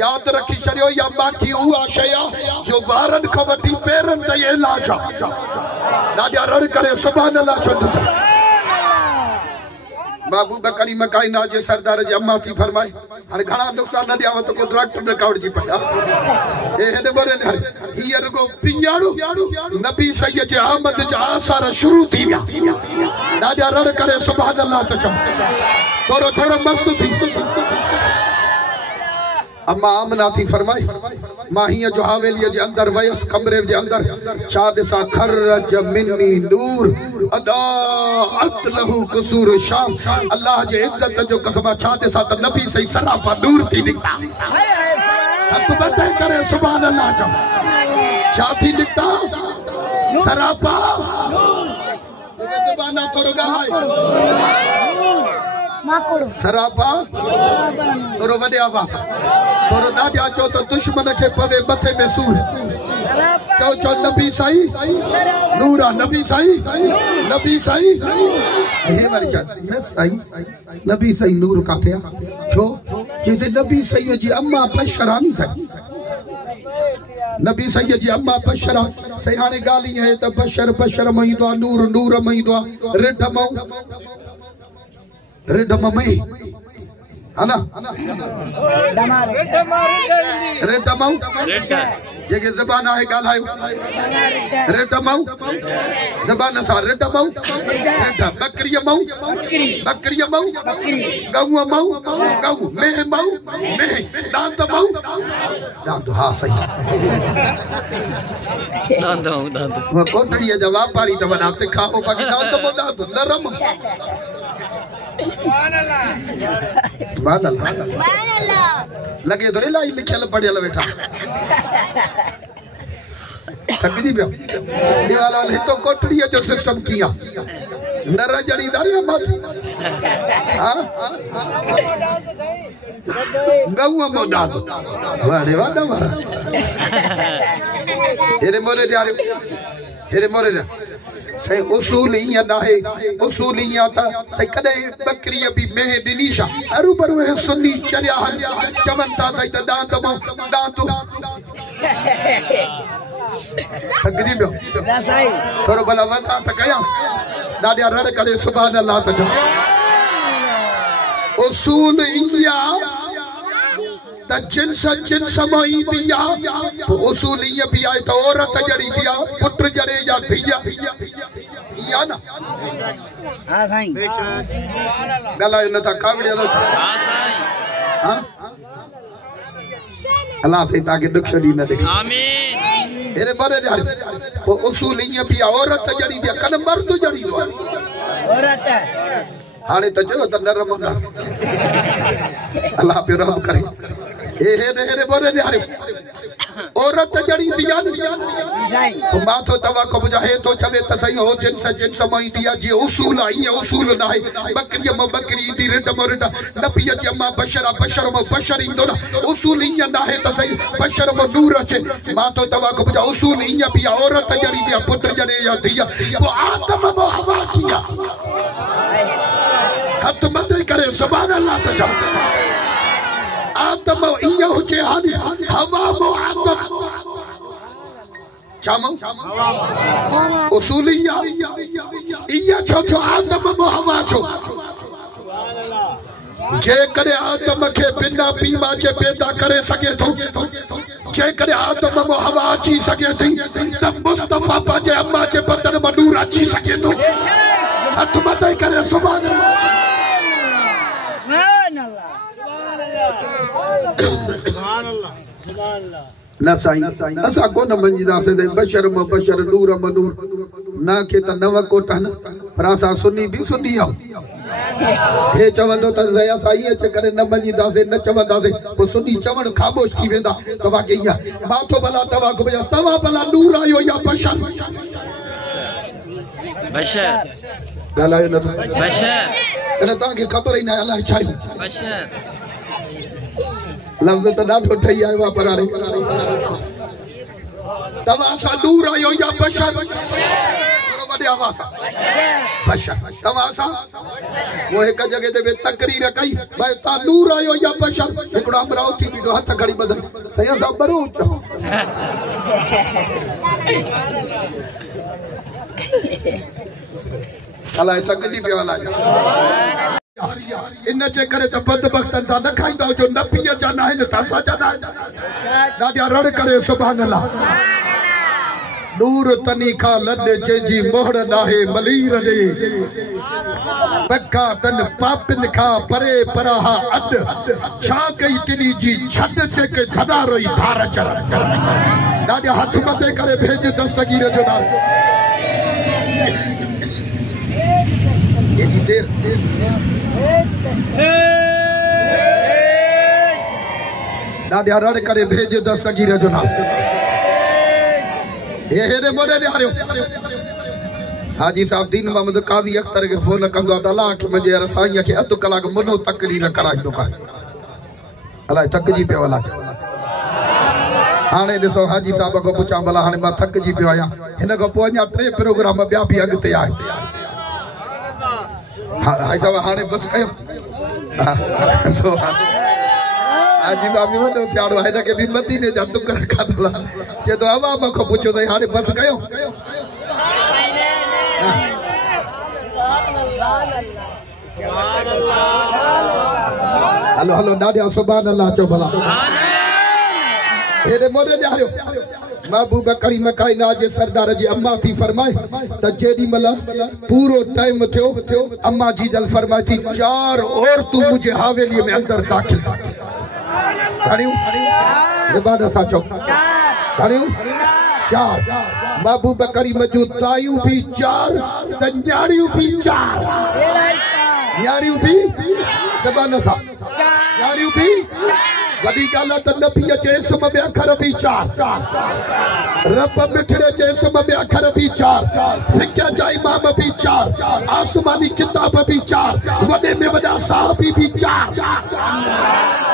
याद रखी छड़ियो या बाकी उहा शय जो वारन खां वठी पेरन ताईं इलाज आहे ॾाढा रड़ करे सुभान अल्लाह चवंदो बाबू बकरी मकाई ना जे सरदार जी अम्मा थी फरमाए हाणे घणा नुक़सान न ॾियाव त को डॉक्टर रुकावट जी पया हे हेॾे बोले हीअ रुगो पियाड़ू नबी सही जे आमद जा आसार शुरू थी विया ॾाढा रड़ करे सुभान अल्लाह त चओ थोरो थोरो मस्त थी अम्मा आमना थी फरमाई मां हीअं जो हवेलीअ जे अंदर वयसि कमरे जे अंदर छा ॾिसां खरज मिनी नूर अदाअत लहू कुसूर शाम अल्लाह जे इज्जत जो कसम छा ॾिसां त नबी सही सरापा नूर थी निकिता हथ बंदि करे सुभान अल्लाह चओ छा थी निकिता सरापा ज़बाना थोरो ॻाल्हाए सरापा थोरो वॾे आवाज़ थोरो ॾाढा चओ त दुश्मन खे पवे मथे में सूर चओ चओ नबी साईं नूर आहे नबी साईं हे वरी छा न साईं नबी साईं नूर काथे आहे छो जे नबी साईं जी अम्मा बशरानी साईं नबी साईं जी अम्मा बशरा सही हाणे ॻाल्हि ईअं आहे त बशर में ईंदो आहे नूर में ईंदो आहे रिढ मई है ना रिढ मऊ जेके ज़बान आहे ॻाल्हायो रिढ मऊ ज़बान सां रिढ मऊ रिढ बकरीअ मऊ गऊ मऊ गऊ मेह मऊ मेह दांत मऊ दांत हा सही दांत कोटड़ीअ जा वापारी त वॾा तिखा हो बाक़ी दांत मऊ दांत नरम लगे तो इलाही लिखियल पढ़ियल वेठा थकजी पियो हितो कोटड़ीअ जो सिस्टम कीअं नर जड़ीदारी मत गऊ मोदा वाड़े वाड़ा वारा हेरे मोरे ॾियारियो हेरे मोरे सही उसूल ईअं नाहे उसूल ईअं त सही कॾहिं बकरीअ बि मेह ॾिनी छा हरू भरू हे सुन्नी चरिया चवनि था सही त दांत थकिजी पियो थोरो भला वसा त कयां ॾाढा रड़ करे सुभान अल्लाह त उसूल ईअं त जिन्स मां ईंदी आहे उसूल ईअं बि आहे त औरत जड़ींदी आहे पुट जड़े या धीअ इहा न हा साईं ॻाल्हायो नथा कावड़े अल्लाह से तव्हांखे ॾुखियो ॾींहुं न ॾे आमीन हेरे बारे ॾियार पोइ उसूल ईअं बि आहे औरत जड़ींदी आहे कॾहिं मर्द जड़ींदो आहे औरत हाणे त चयो त नरम न अल्लाह पियो रहम करे हेरे बोरे ॾियारियो औरत जड़ींदी आहे माथो तवा को बुझाए थो चवे त सही हो जिन्स मां ईंदी आहे जीअं उसूल आहे ईअं उसूल न आहे बकरीअ मां बकरी ईंदी रिढ मां रिढ नबीअ जी अम्मा बशर मां बशर ईंदो न उसूल ईअं न आहे त सही बशर मां नूर अचे माथो तवा को बुझा उसूल ईअं बि आहे औरत जड़ींदी आहे पुट जड़े या धीअ पोइ आदम मां हवा कीअं हथ मथे करे सुभान अल्लाह त चओ आदम ईअं हुजे हाणे हवा मो आदम छा उसूल इहा छो थियो आदम मो हवा छो जेकॾहिं आदम खे बिना बीमा जे पैदा करे सघे थो जेकॾहिं आदम मो हवा अची सघे थी त मुस्तफा पंहिंजे अम्मा जे बदन मां नूर अची सघे थो हथ मथे करे सुभान न साईं असां कोन मंझंदासीं बशर मां बशर नूर मां नूर न खे त नव कोट न पर असां सुनी बि सुनी आहियूं हे चवंदो त असां ईअं करे न मंझंदासीं न चवंदासीं पोइ सुनी चवणु ख़ामोश थी वेंदा तव्हांखे ईअं माथो भला तव्हां भला नूर आहियो या बशर ॻाल्हायो नथा तव्हांखे ख़बर ई न आहे अलाए छा लफ़्ज़ त ॾाढो ठही आयो आहे पर तव्हां सां नूर आहियो या बशर काॾे आवाज़ बशर तव्हां वो एक जगह ते तकरीर कई भाई ता नूर आयो या बशर हिकड़ो अमरावती बीठो हथ खड़ी बदल सही सां बरूच अलाए थकजी पियो अलाए इन जे करे त बदबख्तन सां न खाईंदा जो न पीअ जा न आहिनि त असां जा न ॾाढा रड़ करे सुभान अल्लाह नूर तनी खां लॾे चइजी मोहर नाहे मलीर ॾे बखा तन पापिन खां परे पराहा अॾ छा कई तिनी जी छॾ जेके धॾा रही धार चढ़ ॾाढा हथ मथे करे भेज दस्तगीर जो नालो एॾी देर ॾाढा रड़ करे भेज दस्तगीर जो नालो हेरे मोरे ॾियारियो हाजी साहब दीन मोहम्मद काज़ी अख्तर के फोन कंदो त अल्लाह के मुंहिंजे रसाईअ खे अधु कलाक मुनो तकरीर कराईंदो कान अलाए थकिजी पियो अलाए हाणे ॾिसो हाजी साहब खां पुछां भला हाणे मां थकिजी पियो आहियां हिन खां पोइ अञा 3 प्रोग्राम ॿिया बि अॻिते आहे हाजी साहब हाणे बसि कयो हाजी साहब बि वॾो सियाणो आहे हिन खे बि मदीने जा टुकर खाधल चए थो अवाम खां पुछो अथई हाणे बसि कयो हलो हलो ॾाढा सुभान अल्लाह चओ भला हेॾे मोॾे ॾियारियो महबूब करीम काइनात जे सरदार जी अम्मा थी फरमाए त जेॾी महिल पूरो टाइम थियो अम्मा जी जल फरमाए थी 4 औरतूं मुंहिंजे हवेलीअ में अंदर दाख़िल खड़ियूं ज़बान सां चओ खड़ियूं 4 महबूब करीम जूं तायूं बि 4 त न्याणियूं बि 4 न्याणियूं बि ज़बान सां न्याणियूं बि वॾी ॻाल्हि आहे त नबीअ जे इसम में अखर बि 4 रब मिठड़े जे इसम में अखर बि 4 फिक़ह जा इमाम बि 4 आसमानी किताब बि 4 वॾे में वॾा साहबी बि 4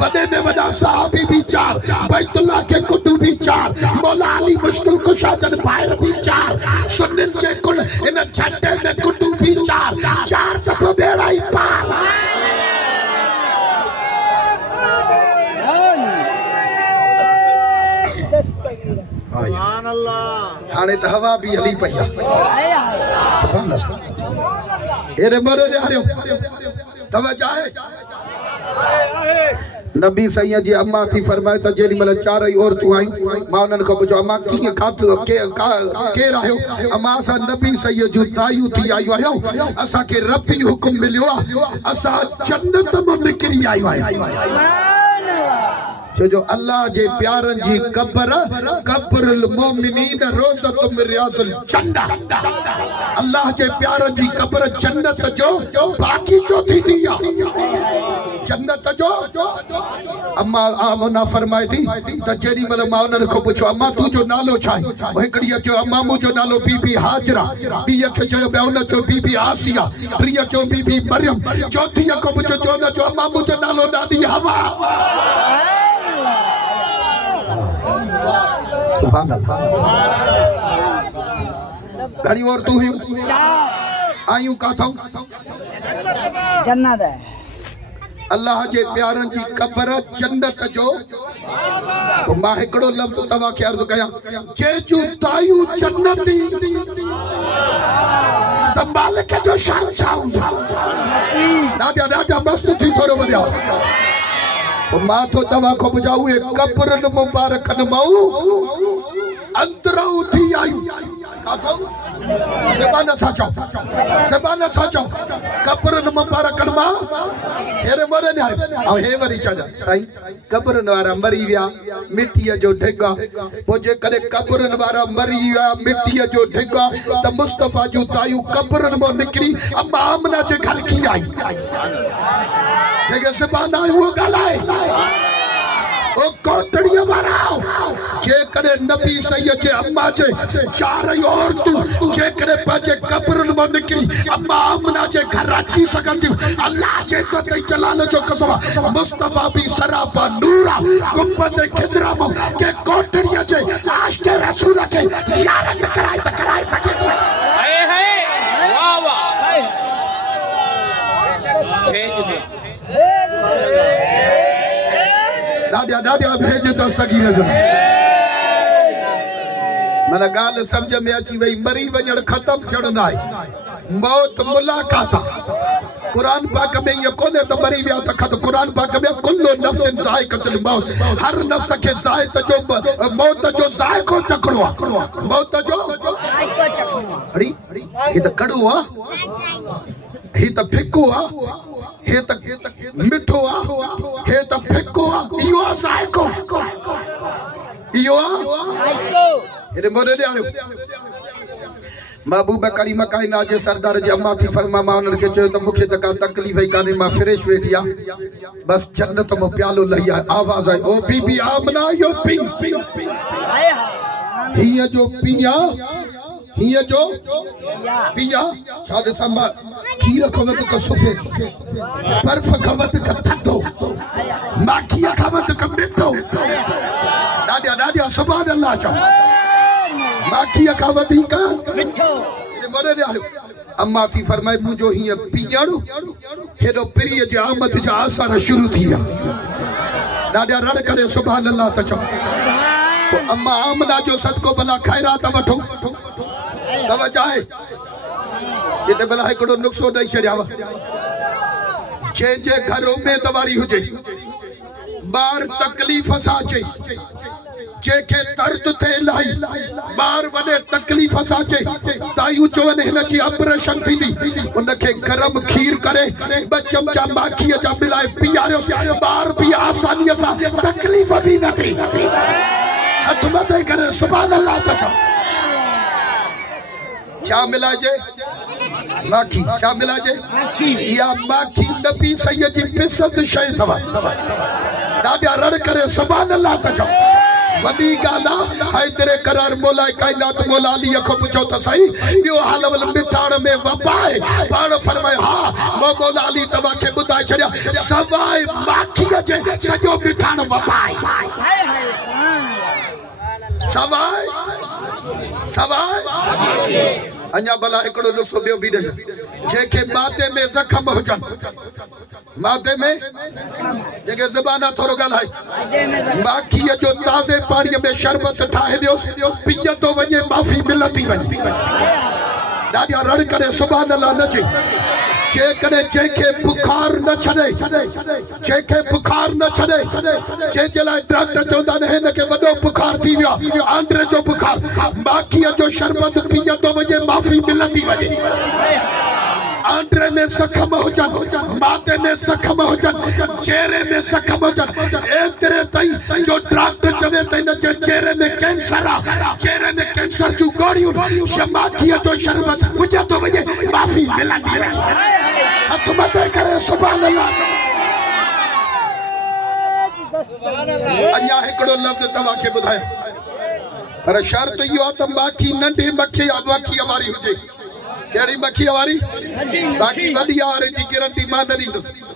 वॾे में वॾा साहबी बि 4 बैतुल्लाह के कुटु बि 4 मौला अली मुश्किल कुशा जन ॿाहिरि बि 4 सुन्निन जे कुल इन छटे में कुटु बि 4 दफ़ो बेड़ा ई पार हाणे त हवा बि हली पई आहे सुभान अल्लाह हेरे मोरे ॾियारियो तवज्जो आहे नबी सैयद जी अम्मा थी फरमाए त जेॾी महिल 4 औरतूं आयूं मां उन्हनि खां पुछो अम्मा कीअं खाधो केरु आहियो अम्मा असां नबी सैयद जूं तायूं थी आयूं आहियूं असांखे रबी हुकुम मिलियो आहे असां जन्नत मां निकिरी आयूं आहियूं जो अल्लाह जे प्यारनि जी कब्रुल मोमिनीन रोज़तु मिन रियाज़िल जन्नत अल्लाह जे प्यारनि जी कब्र जन्नत जो बाग़ीचो थींदी आहे जन्नत जो अम्मा आमना फरमाए थी त जेॾी महिल मां उन्हनि खां पुछो अम्मा तुंहिंजो नालो छा आहे हिकिड़ी चयो अम्मा मुंहिंजो नालो बीबी हाजरा ॿीअ खे चयो ॿिया हुन चयो बीबी आसिया टीह चयो बीबी मरियम चौथीअ खां पुछो चयो न चयो अम्मा मुंहिंजो नालो ॾाढी हवा सुभान अल्लाह घणी औरतूं हुयूं आयूं काथां जन्नत अल्लाह जे प्यारनि जी कब्र जन्नत जो मां हिकिड़ो लफ़्ज़ तव्हां खे अर्ज़ कयां जंहिंजूं तायूं जन्नती त मालिक जो शान छा हूंदो ॾाढा मस्तु थी थोरो वञा मां थो तव्हां खां पुछां उहे कब्रनि मुबारकनि मां अंदरां थी आयूं काथां ज़बान सां चओ कब्रनि मुबारकनि मां हेरे मोरे ने ऐं हे वरी छा साईं कब्रनि वारा मरी विया मिटीअ जो ढिग पोइ जेकॾहिं कब्रनि वारा मरी विया मिटीअ जो ढिग त मुस्तफ़ा जूं तायूं कब्रनि मां निकिरी अम्मा आमना जे घर की आई जेके ज़बान आहे उहो ॻाल्हाए ओ कोटड़ीअ वारा जेकॾहिं नबी सैयद जे अम्मा जे 4 औरतूं जेकॾहिं पंहिंजे कब्रनि मां निकिरी अम्मा आमना जे घर अची सघनि थियूं अल्लाह जे इज़्ज़त ऐं जलाल जो कसम मुस्तफ़ा बि सरापा नूर गुंबद खिदरा मां के कोटड़ीअ जे आशिक़ रसूल खे ज़ियारत कराए सघे थो डाडिया डाडिया भेज तो सगीर जो मन गाल समझ में अची वही मरी वजन खत्म थियण न आहे मौत मुलाकात कुरान पाक में ये कोने तो मरी विया त खत कुरान पाक में कुल्लो नफ्सिन ज़ाइक़तुल मौत हर नफ्स के ज़ाइक़ जो मौत जो ज़ाइक़ो चखणो आहे मौत जो ज़ाइक़ो चखणो अड़ी ये त कड़ो आहे हे त फिको आहे हे त मिठो आहे हे त फिको आहे इहो आहे ज़ाइक़ो इहो आहे हे मोरे ॾियारो महबूब करीम कायनात जे सरदार जी अम्मा थी फरमा मां उन्हनि खे चयो त मूंखे त का तकलीफ़ ई कान्हे मां फ्रेश वेठी आहे बस जन्नत में प्यालो लही आहे आवाज़ आई ओ बीबी आमना यो पी हीअ जो पिया हीअ जो पिया छा ॾिसां मां खीर खां वधीक सुफ़े बर्फ़ खां वधीक थधो माखीअ खां वधीक मिठो ॾाढा ॾाढा सुभाणे अल्लाह चओ माखीअ खां वधीक मिठो अम्मा थी फरमाए मुंहिंजो हीअं पीअण हेॾो पीढ़ीअ जे आमद जा असर शुरू थी विया ॾाढा रण करे सुभाणे अल्लाह त चओ पोइ अम्मा आमना जो सदको भला ख़ैरात वठो तवजो आहे हिते भला हिकिड़ो नुस्ख़ो ॾेई छॾियांव जंहिंजे घर उमेद वारी हुजे ॿार तकलीफ़ सां अचे जेके दर्द थे इलाही ॿार वॾे तकलीफ़ सां अचे तायूं चवनि हिनजी ऑपरेशन थींदी उनखे गरम खीर करे 2 चमचा माखीअ जा मिलाए पीआरियो ॿार बि आसानीअ सां तकलीफ़ बि न थी हथ मथे करे सुभाणे अल्लाह त चओ छा मिलाइजे माखी छा मिलाइजे इहा माखी नबी सैयद जी पसंदि शइ अथव ॾाढा रण करे सुभाणे अल्लाह त चओ वॾी ॻाल्हि आहे हैदरे करार मौलाए काइनात मौला अलीअ खां पुछो त सही ॿियो हाल मिठाण में वबा आहे पाण फरमाए हा मौला अली तव्हांखे ॿुधाए छॾिया सवाइ माखीअ जे सॼो मिठाण वबा आहे सवाइ अञा भला हिकिड़ो नुस्ख़ो ॿियो बि ॾे जंहिंखे माते में ज़ख़म हुजनि माते में जेके ज़बान थोरो ॻाल्हाए माखीअ जो ताज़े पाणीअ में शरबत ठाहे ॾियो पीअंदो वञे माफ़ी मिलंदी वञे ॾाढा रण करे सुभाणे अल्लाह न चई जेकॾहिं जंहिंखे बुखार न छॾे जंहिंखे बुखार न छॾे जंहिंजे लाइ डॉक्टर चवंदा आहिनि हिनखे वॾो बुखार थी वियो आंड्रे जो बुखार माखीअ जो शरबत पीअंदो वञे माफ़ी मिलंदी वञे आंड्रे में ज़ख़म हुजनि माते में ज़ख़म हुजनि चेहरे में ज़ख़म हुजनि एतिरे ताईं जो डॉक्टर चवे त हिनजे चेहरे में कैंसर आहे चेहरे में कैंसर जूं गोरियूं माखीअ जो शरबत पुॼंदो वञे माफ़ी मिलंदी वञे हथ मथे करे सुभाणे अल्लाह अञा हिकिड़ो लफ़्ज़ तव्हांखे ॿुधायां पर शर्त इहो आहे त माखी नंढी मखीअ वारी हुजे कहिड़ी मखीअ वारी बाक़ी वॾी वारे जी गारंटी मां न ॾींदुसि